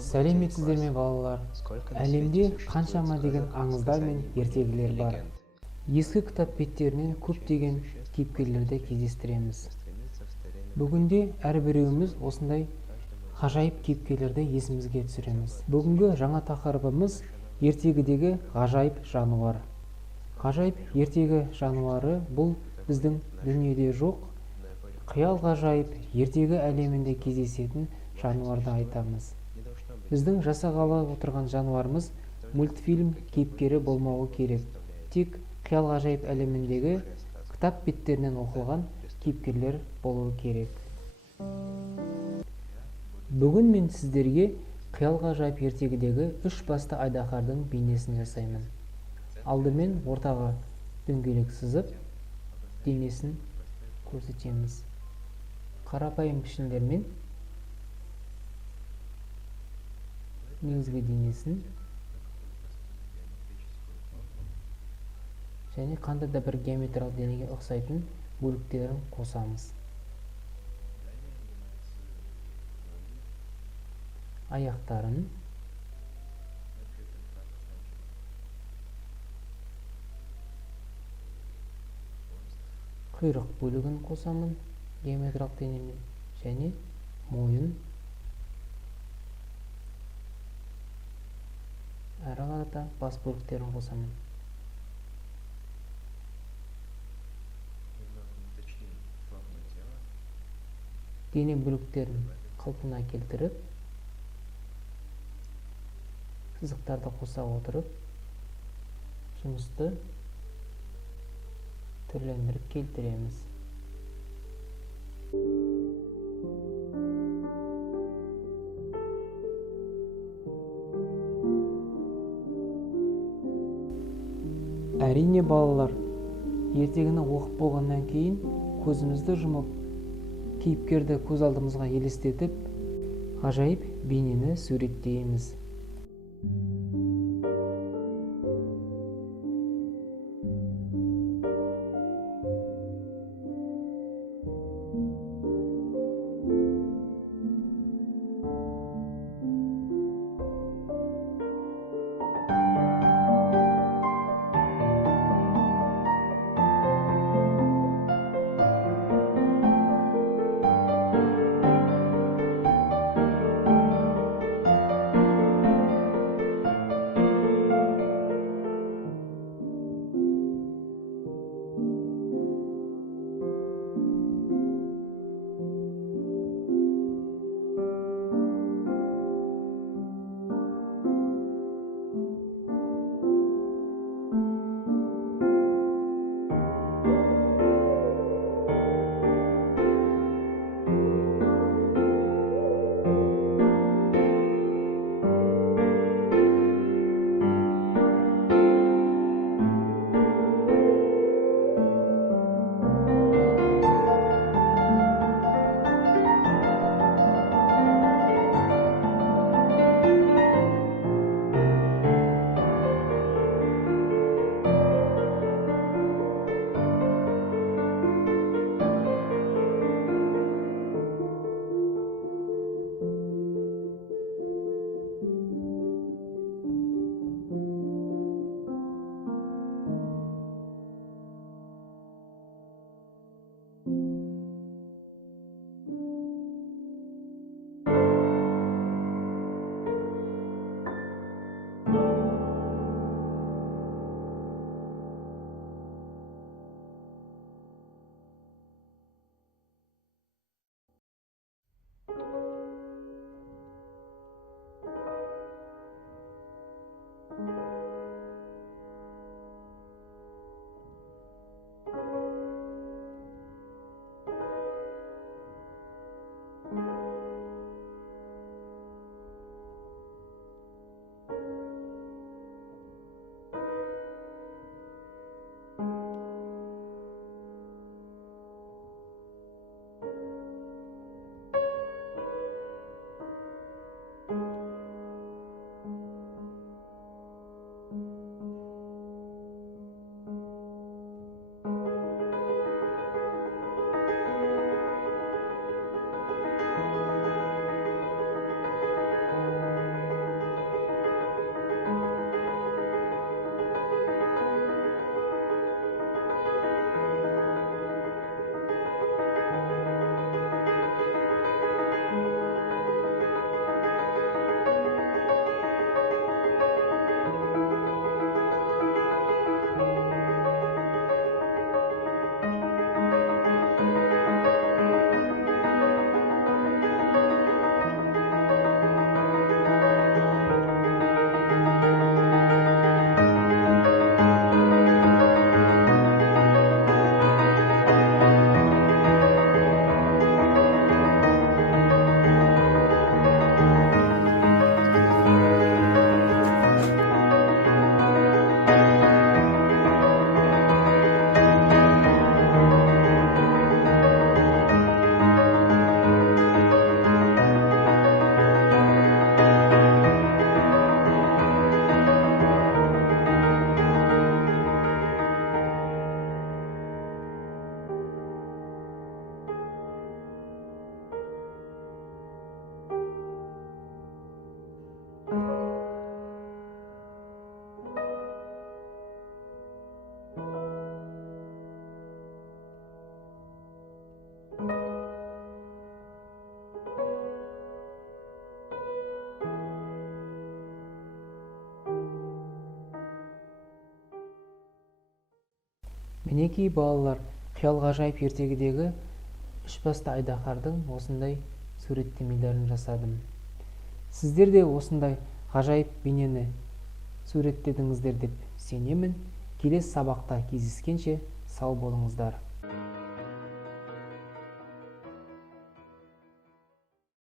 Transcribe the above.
Сәлеметсіздер ме балалар? Әлемде қаншама деген аңыздар мен ертегілер бар. Ескі кітап беттерінен көптеген кейіпкерлерді кездестіреміз. Бүгінде әрбіреуіміз осындай ғажайып кейіпкерлерді есімізге түсіреміз. Бүгінгі жаңа тақырыбымыз ертегідегі ғажайып жануар. Ғажайып ертегі жануары бұл біздің дүниеде жоқ, қиял ғажайып ертегі әлемінде кездесетін жануарды айтамыз. Біздің жасағалы отырған жануарымыз мультфильм кейіпкері болмауы керек. Тек қиял ғажайып әлеміндегі кітап беттерінен оқылған кейіпкерлер болуы керек. Бүгін мен сіздерге қиял ғажайып ертегідегі үш басты айдаһардың бейнесін жасаймын. Алдымен ортаға дөңгелек сызып, денесін көрсетеміз. Қарапайым пішіндермен негізгі денесін және қандай да бір геометриялық денеге ұқсайтын бөліктерін қосамыз. Аяқтарын, құйрық бөлігін қосамын геометриялық денемен және мойын, әрі қарата бас бөліктерін қосамын. Дене бөліктерін қалпына келтіріп, сызықтарды қоса отырып, жұмысты түрлендіріп келтіреміз. Әрине балалар, ертегіні оқып болғаннан кейін көзімізді жұмып, кейіпкерді көз алдымызға елестетіп, ғажайып бейнені суреттейміз. Мінекей балалар, қиял ғажайып ертегідегі үш басты айдаһардың осындай суреттемелерін жасадым. Сіздер де осындай ғажайып бейнені суреттедіңіздер деп сенемін. Келесі сабақта кездескенше сау болыңыздар.